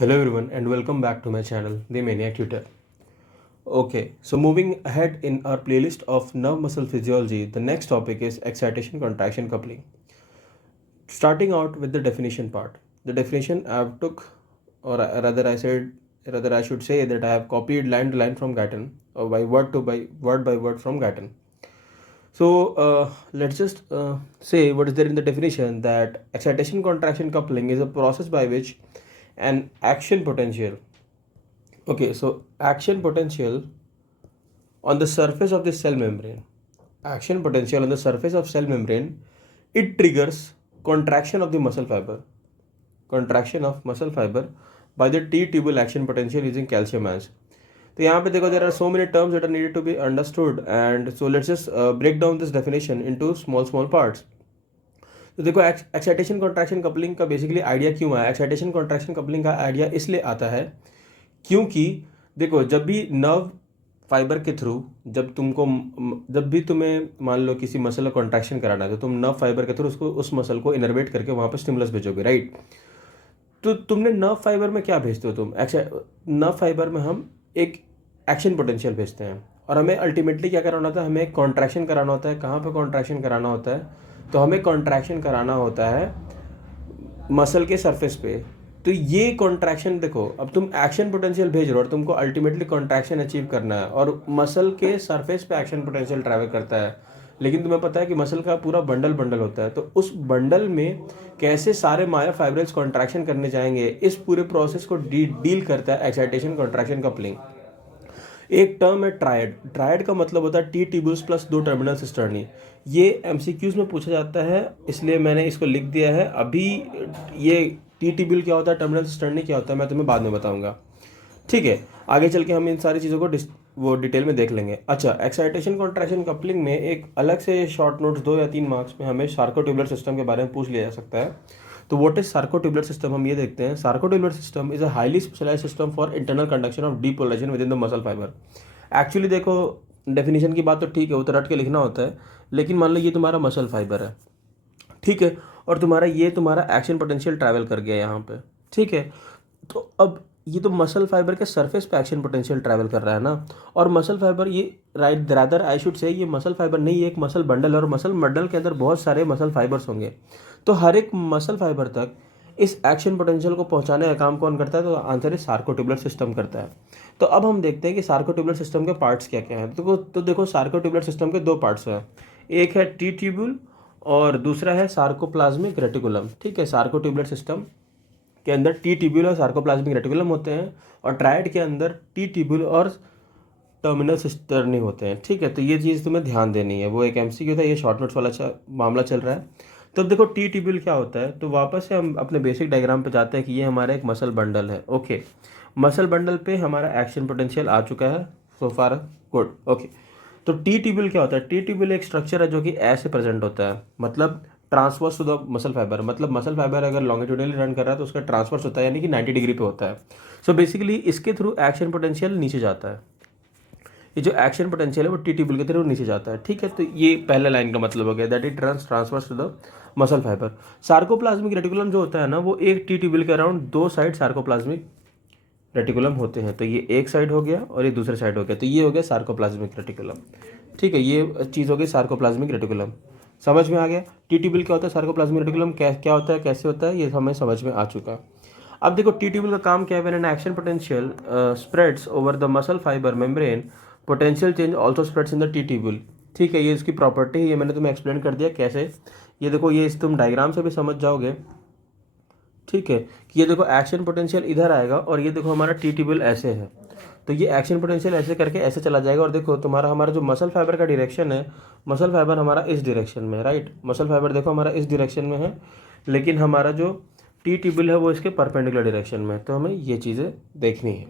Hello everyone and welcome back to my channel, The Maniac Tutor. Okay, so moving ahead in our playlist of nerve muscle physiology, the next topic is excitation contraction coupling. Starting out with the definition part. The definition I have took, or rather I should say that I have copied line to line from Gatton, or by word from Gatton. So let's just say what is there in the definition, that excitation contraction coupling is a process by which an action potential. Okay, so action potential on the surface of the cell membrane. Action potential on the surface of cell membrane, it triggers contraction of the muscle fiber. Contraction of muscle fiber by the T-tubule action potential using calcium ions. तो यहाँ पे देखो, there are so many terms that are needed to be understood, and so let's just break down this definition into small parts. तो देखो, excitation contraction coupling का basically idea क्यों आया? Excitation contraction coupling का आइडिया इसलिए आता है क्योंकि देखो, जब भी नर्व फाइबर के थ्रू जब भी तुम्हें मान लो किसी मसल का कॉन्ट्रैक्शन कराना है, तो तुम नर्व फाइबर के थ्रू उस मसल को इनर्वेट करके वहाँ पर स्टिमुलस भेजोगे, राइट? तो तुमने नर्व फाइबर में क्या भेजते हो? नर्व फाइबर में हम एक एक्शन पोटेंशियल भेजते हैं, और हमें अल्टीमेटली क्या कराना होता है? हमें कॉन्ट्रैक्शन कराना होता है। कहाँ पे कॉन्ट्रैक्शन कराना होता है? तो हमें कॉन्ट्रैक्शन कराना होता है मसल के सरफेस पे। तो ये कॉन्ट्रैक्शन देखो, अब तुम एक्शन पोटेंशियल भेज रहे हो और तुमको अल्टीमेटली कॉन्ट्रैक्शन अचीव करना है, और मसल के सरफेस पे एक्शन पोटेंशियल ट्रैवल करता है, लेकिन तुम्हें पता है कि मसल का पूरा बंडल होता है। तो उस बंडल में कैसे सारे मायोफाइब्रिल्स कॉन्ट्रैक्शन करने जाएंगे, इस पूरे प्रोसेस को डील करता है एक्साइटेशन कॉन्ट्रैक्शन कपलिंग। एक टर्म है ट्रायड। ट्रायड का मतलब होता है T tubules plus 2 terminal cisternae. ये एमसीक्यूज में पूछा जाता है, इसलिए मैंने इसको लिख दिया है अभी। ये टी ट्यूबुल क्या होता है, टर्मिनल सिस्टर्नी क्या होता है, मैं तुम्हें बाद में बताऊंगा, ठीक है? आगे चल के हम इन सारी चीज़ों को वो डिटेल में देख लेंगे। अच्छा, एक्साइटेशन कॉन्ट्रैक्शन कपलिंग में एक अलग से शॉर्ट नोट्स 2 या 3 मार्क्स में हमें सार्कोट्यूबुलर सिस्टम के बारे में पूछ लिया जा सकता है। तो व्हाट इज सार्कोट्यूबुलर सिस्टम, हम ये देखते हैं। Sarcotubular system is a highly specialised system for internal conduction of depolarisation within the muscle fibre. Actually देखो, डेफिनेशन की बात तो ठीक है, वो तो रट के लिखना होता है, लेकिन मान लो ये तुम्हारा मसल फाइबर है, ठीक है, और तुम्हारा एक्शन पोटेंशियल ट्रैवल कर गया यहाँ पे, ठीक है। तो अब ये तो मसल फाइबर के सरफेस पे एक्शन पोटेंशियल ट्रैवल कर रहा है ना, और मसल फाइबर ये रादर आई शुड से ये मसल फाइबर नहीं, ये एक मसल बंडल है, और मसल बंडल के अंदर बहुत सारे मसल फाइबर्स होंगे। तो हर एक मसल फाइबर तक इस एक्शन पोटेंशियल को पहुंचाने का काम कौन करता है? तो आंसर है सार्कोट्यूबुलर सिस्टम करता है। तो अब हम देखते हैं कि सार्कोट्यूबुलर सिस्टम के पार्ट्स क्या क्या हैं। तो देखो, सार्कोट्यूबुलर सिस्टम के 2 पार्ट्स हैं। एक है टी ट्यूब्यूल और दूसरा है सार्कोप्लाज्मिक रेटिकुलम, ठीक है। सार्कोट्यूबुलर सिस्टम के अंदर टी ट्यूब्यूल और सार्कोप्लाज्मिक रेटिकुलम होते हैं, और ट्रायड के अंदर टी ट्यूब्यूल और टर्मिनल सिस्टर्नी होते हैं, ठीक है। तो ये चीज़ तुम्हें ध्यान देनी है, वो एक एमसीक्यू था, ये शॉर्ट नोट्स वाला मामला चल रहा है। तो अब देखो, टी ट्यूब्यूल क्या होता है, तो वापस से हम अपने बेसिक डायग्राम पे जाते हैं कि ये हमारा एक मसल बंडल है, ओके। मसल बंडल पे हमारा एक्शन पोटेंशियल आ चुका है, सो फार गुड, ओके। तो टी ट्यूब्यूल क्या होता है? टी ट्यूब्यूल एक स्ट्रक्चर है जो कि ऐसे प्रेजेंट होता है, मतलब transverse to the muscle fibre. मतलब मसल फाइबर अगर लॉन्गिट्यूडनली रन कर रहा है तो उसका ट्रांसवर्स होता है, यानी कि 90 डिग्री पे होता है। सो बेसिकली इसके थ्रू एक्शन पोटेंशियल नीचे जाता है। ये जो एक्शन पोटेंशियल है वो टी ट्यूब्यूल के थ्रू नीचे जाता है, ठीक है। तो ये पहला लाइन का मतलब हो गया, that it transfers to the muscle fibre. Sarcoplasmic reticulum जो होता है ना, वो एक टी ट्यूब्यूल के अराउंड 2 साइड सार्कोप्लाज्मिक रेटिकुलम होते हैं। तो ये एक साइड हो गया और ये दूसरे साइड हो गया, तो ये हो गया सार्कोप्लाज्मिक रेटिकुलम, ठीक है। ये चीज़ हो गई सार्कोप्लाज्मिक रेटिकुलम। समझ में आ गया टी ट्यूब्यूल क्या होता है, सार्कोप्लाज्मिक रेटिकुलम क्या होता है, कैसे होता है, ये हमें समझ में आ चुका। अब देखो, टी ट्यूब्यूल का काम क्या है? When an action potential spreads over the muscle fibre membrane, potential change also spreads in the T tubule, ठीक है। ये इसकी प्रॉपर्टी है, ये मैंने तुम्हें एक्सप्लेन कर दिया कैसे। ये देखो, ये तुम डायग्राम से भी समझ जाओगे, ठीक है, कि ये देखो एक्शन पोटेंशियल इधर आएगा, और ये देखो हमारा टी ट्यूब्यूल ऐसे है। तो ये एक्शन पोटेंशियल ऐसे करके ऐसे चला जाएगा, और देखो हमारा जो मसल फाइबर का डायरेक्शन है, मसल फाइबर हमारा इस डायरेक्शन में है, राइट। मसल फाइबर देखो हमारा इस डायरेक्शन में है, लेकिन हमारा जो टी ट्यूब्यूल है वो इसके परपेंडिकुलर डायरेक्शन में है। तो हमें ये चीज़ें देखनी है,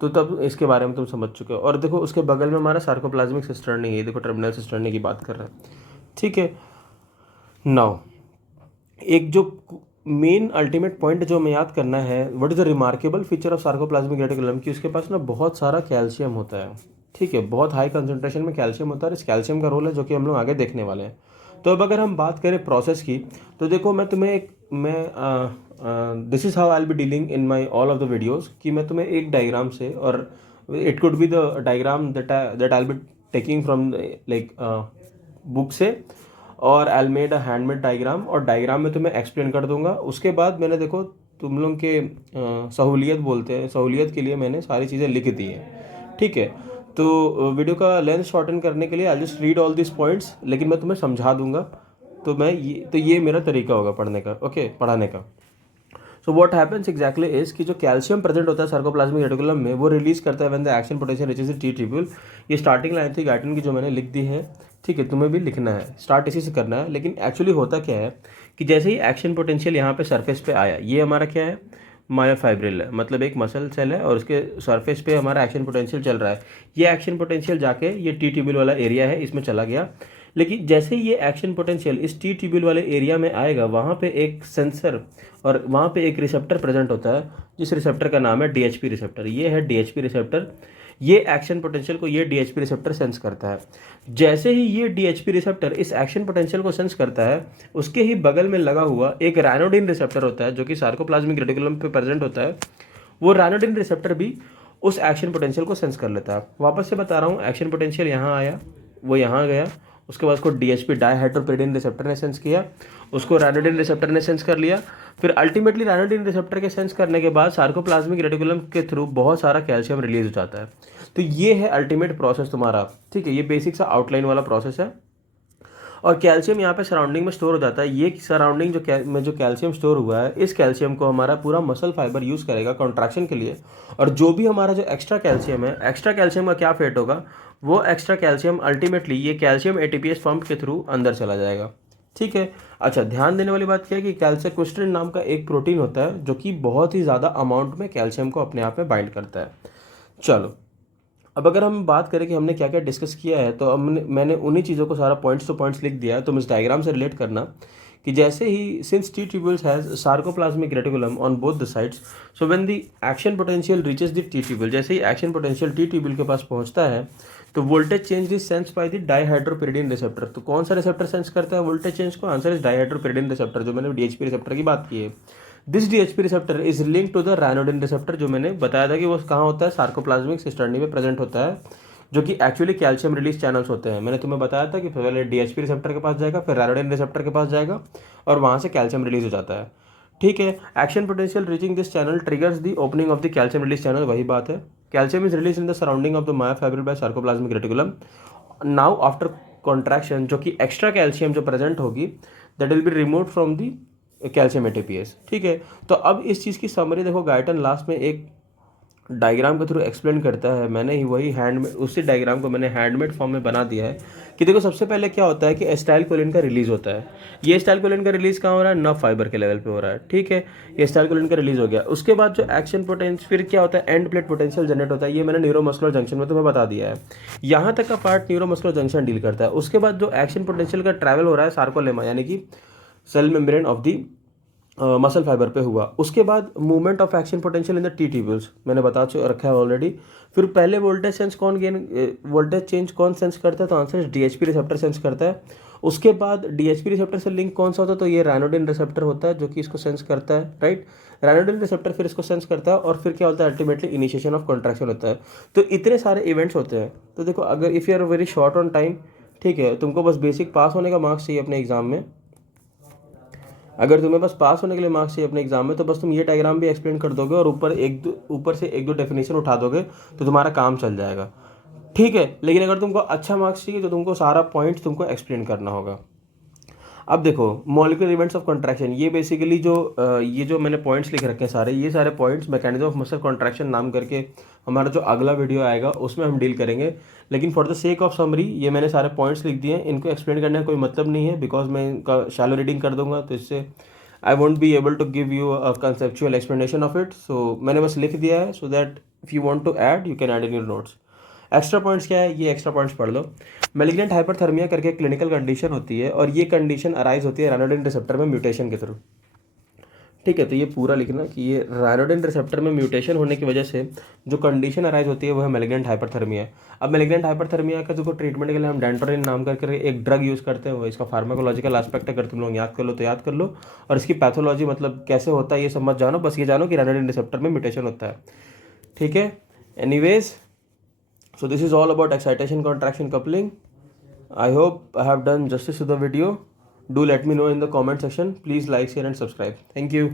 तो तब इसके बारे में तुम समझ चुके हो। और देखो, उसके बगल में हमारा सार्कोप्लाज्मिक सिस्टर्नी है, देखो टर्मिनल सिस्टर्नी की बात कर रहा है, ठीक है। नाउ एक जो मेन अल्टीमेट पॉइंट जो हमें याद करना है, what is the remarkable feature of sarcoplasmic reticulum, कि उसके पास ना बहुत सारा कैल्शियम होता है, ठीक है। बहुत हाई कंसंट्रेशन में कैल्शियम होता है, और इस कैल्शियम का रोल है जो कि हम लोग आगे देखने वाले हैं। तो अब अगर हम बात करें प्रोसेस की, तो देखो मैं तुम्हें this is how I will be dealing in my all of the videos कि मैं तुम्हें एक डायग्राम से, और it could be the diagram that I will be taking from like book से, और I made a handmade diagram, और diagram में तुम्हें एक्सप्लेन कर दूंगा। उसके बाद मैंने देखो तुम लोग के सहूलियत बोलते हैं, सहूलियत के लिए मैंने सारी चीज़ें लिख दी हैं, ठीक है। तो वीडियो का लेंथ शॉर्टन करने के लिए I just read all this points, लेकिन मैं तुम्हें समझा दूंगा। तो ये मेरा तरीका होगा पढ़ने का, ओके, पढ़ाने का। So what happens exactly is कि जो कैल्शियम प्रेजेंट होता है सार्कोप्लाज्मिक रेटिकुलम में, वो रिलीज करता है when the action potential reaches the T tubule. ये स्टार्टिंग लाइन थी गाइटन की जो मैंने लिख दी है, ठीक है। तुम्हें भी लिखना है, स्टार्ट इसी से करना है। लेकिन एक्चुअली होता क्या है कि जैसे ही एक्शन पोटेंशियल यहाँ पे सरफेस पे आया, ये हमारा क्या है, मायोफाइब्रिल है, मतलब एक मसल सेल है, और उसके सरफेस पे हमारा एक्शन पोटेंशियल चल रहा है। ये एक्शन पोटेंशियल जाके ये टी ट्यूब्यूल वाला एरिया है, इसमें चला गया। लेकिन जैसे ही ये एक्शन पोटेंशियल इस टी ट्यूब्यूल वाले एरिया में आएगा, वहाँ पे एक सेंसर और वहाँ पे एक रिसेप्टर प्रेजेंट होता है, जिस रिसेप्टर का नाम है डीएचपी रिसेप्टर। ये है डीएचपी रिसेप्टर। ये एक्शन पोटेंशियल को ये डीएचपी रिसेप्टर सेंस करता है। जैसे ही ये डीएचपी रिसेप्टर इस एक्शन पोटेंशियल को सेंस करता है, उसके ही बगल में लगा हुआ एक रायनोडिन रिसेप्टर होता है, जो कि सार्कोप्लाज्मिक रेटिकुलम पे प्रेजेंट होता है। वो रायनोडिन रिसेप्टर भी उस एक्शन पोटेंशियल को सेंस कर लेता है। वापस से बता रहा हूँ, एक्शन पोटेंशियल यहाँ आया, वो यहाँ गया, उसके बाद उसको डीएचपी डायहाइड्रोपिरिडिन रिसेप्टर ने सेंस किया, उसको रायनोडिन रिसेप्टर ने सेंस कर लिया। फिर अल्टीमेटली रायनोडिन रिसेप्टर के सेंस करने के बाद सार्कोप्लाज्मिक रेटिकुलम के थ्रू बहुत सारा कैल्शियम रिलीज हो जाता है। तो ये है अल्टीमेट प्रोसेस तुम्हारा, ठीक है। ये बेसिक सा आउटलाइन वाला प्रोसेस है। और कैल्शियम यहाँ पे सराउंडिंग में स्टोर हो जाता है। ये सराउंडिंग जो कैल्शियम स्टोर हुआ है, इस कैल्शियम को हमारा पूरा मसल फाइबर यूज़ करेगा कॉन्ट्रैक्शन के लिए। और जो भी हमारा जो एक्स्ट्रा कैल्शियम है, एक्स्ट्रा कैल्शियम का क्या फेट होगा, वो एक्स्ट्रा कैल्शियम अल्टीमेटली ये कैल्शियम एटीपीएस पंप के थ्रू अंदर चला जाएगा, ठीक है। अच्छा, ध्यान देने वाली बात क्या है कि कैल्सिक्विस्ट्रिन नाम का एक प्रोटीन होता है, जो कि बहुत ही ज़्यादा अमाउंट में कैल्शियम को अपने आप में बाइंड करता है। चलो, अब अगर हम बात करें कि हमने क्या क्या डिस्कस किया है, तो मैंने उन्हीं चीज़ों को सारा पॉइंट्स टू पॉइंट्स लिख दिया है। तुम इस डायग्राम से रिलेट करना कि जैसे ही since T tubules has sarcoplasmic reticulum on both the sides, so when the action potential reaches the T tubule, जैसे ही एक्शन पोटेंशियल टी ट्यूब्यूल के पास पहुंचता है, तो voltage change is sense by the dihydropyridine receptor. तो कौन सा रिसेप्टर सेंस करता है वोल्टेज चेंज को? आंसर इज डायहाइड्रोपिरिडिन रिसेप्टर, जो मैंने डीएचपी रिसेप्टर की बात की है। This DHP receptor is link to the ryanodine receptor, जो मैंने बताया था कि वो कहाँ होता है, सार्कोप्लाज्मिक सिस्टर्नी में प्रेजेंट होता है, जो कि एक्चुअली कैल्शियम रिलीज चैनल्स होते हैं। मैंने तुम्हें बताया था कि पहले डीएचपी रिसेप्टर के पास जाएगा, फिर रायनोडिन रिसेप्टर के पास जाएगा, और वहाँ से कैल्शियम रिलीज हो जाता है, ठीक है। Action potential reaching this channel triggers the opening of the calcium release channel, वही बात है। Calcium is release in the surrounding of the myofibril by sarcoplasmic reticulum. Now after contraction, जो कि एक्स्ट्रा कैल्शियम जो प्रेजेंट होगी, that will be remove from the calcium ATPase, ठीक है। तो अब इस चीज़ की समरी देखो, गाइटन लास्ट में एक डायग्राम के थ्रू एक्सप्लेन करता है। मैंने ही वही हैंडमेड, उसी डायग्राम को मैंने हैंडमेड फॉर्म में बना दिया है कि देखो सबसे पहले क्या होता है कि एसिटाइलकोलिन का रिलीज होता है। ये एसिटाइलकोलिन का रिलीज कहाँ हो रहा है? नर्व फाइबर के लेवल पे हो रहा है, ठीक है। ये एसिटाइलकोलिन का रिलीज हो गया। उसके बाद जो एक्शन पोटेंशियल, फिर क्या होता है, एंड प्लेट पोटेंशियल जनरेट होता है। ये मैंने न्यूरोमस्कुलर जंक्शन में तुम्हें बता दिया है। यहाँ तक का पार्ट न्यूरोमस्कुलर जंक्शन डील करता है। उसके बाद जो एक्शन पोटेंशियल का ट्रैवल हो रहा है सार्कोलेमा, यानी कि cell membrane of the muscle fibre पे हुआ। उसके बाद movement of action potential in the T tubules मैंने बता रखा है ऑलरेडी। फिर पहले वोल्टेज चेंज कौन सेंस करता है? तो आंसर डीएचपी रिसेप्टर सेंस करता है। उसके बाद डीएचपी रिसेप्टर से लिंक कौन सा होता है? तो ये रायनोडिन रिसेप्टर होता है, जो कि इसको सेंस करता है, राइट। रायनोडिन रिसेप्टर फिर इसको सेंस करता है, और फिर क्या होता है, अल्टीमेटली इनिशिएशन ऑफ कॉन्ट्रैक्शन होता है। तो इतने सारे इवेंट्स होते हैं। तो देखो, अगर if you are very short on time, ठीक है, तुमको बस बेसिक पास होने का मार्क्स चाहिए अपने एग्जाम में। अगर तुम्हें बस पास होने के लिए मार्क्स चाहिए अपने एग्जाम में, तो बस तुम ये डायग्राम भी एक्सप्लेन कर दोगे और ऊपर से एक दो डेफिनेशन उठा दोगे, तो तुम्हारा काम चल जाएगा, ठीक है। लेकिन अगर तुमको अच्छा मार्क्स चाहिए, तो तुमको सारा पॉइंट्स तुमको एक्सप्लेन करना होगा। अब देखो, मॉलिक्यूलर इवेंट्स ऑफ कॉन्ट्रैक्शन, ये बेसिकली ये जो मैंने पॉइंट्स लिख रखे हैं सारे, ये सारे points mechanism of muscle contraction नाम करके हमारा जो अगला वीडियो आएगा उसमें हम डील करेंगे। लेकिन for the sake of summary ये मैंने सारे पॉइंट्स लिख दिए हैं। इनको एक्सप्लेन करने का कोई मतलब नहीं है, बिकॉज मैं इनका शैलो रीडिंग कर दूंगा, तो इससे I won't be able to give you a conceptual explanation of it. So मैंने बस लिख दिया है, so that if you want to add, you can add in your notes. Extra points क्या है, ये एक्स्ट्रा पॉइंट्स पढ़ लो। मैलिग्नेंट हाइपरथर्मिया करके क्लिनिकल कंडीशन होती है, और ये कंडीशन अराइज होती है रायनोडिन रिसेप्टर में म्यूटेशन के थ्रू, ठीक है, तो ये पूरा लिखना कि ये रायनोडिन रिसेप्टर में म्यूटेशन होने की वजह से जो कंडीशन अराइज होती है वो है मैलिग्नेंट हाइपरथर्मिया। अब मैलिग्नेंट हाइपरथर्मिया का जो ट्रीटमेंट के लिए हम डेंटोरिन नाम करके एक ड्रग यूज़ करते हैं, वो इसका फार्माकोलॉजिकल एस्पेक्ट अगर तुम लोग याद कर लो तो याद कर लो, और इसकी पैथोलॉजी मतलब कैसे होता है ये सब मत जानो, बस ये जानो कि रायनोडिन रिसेप्टर में म्यूटेशन होता है। ठीक है, anyways, so this is all about excitation contraction coupling. I hope I have done justice to the video. Do let me know in the comment section. Please like, share and subscribe. Thank you.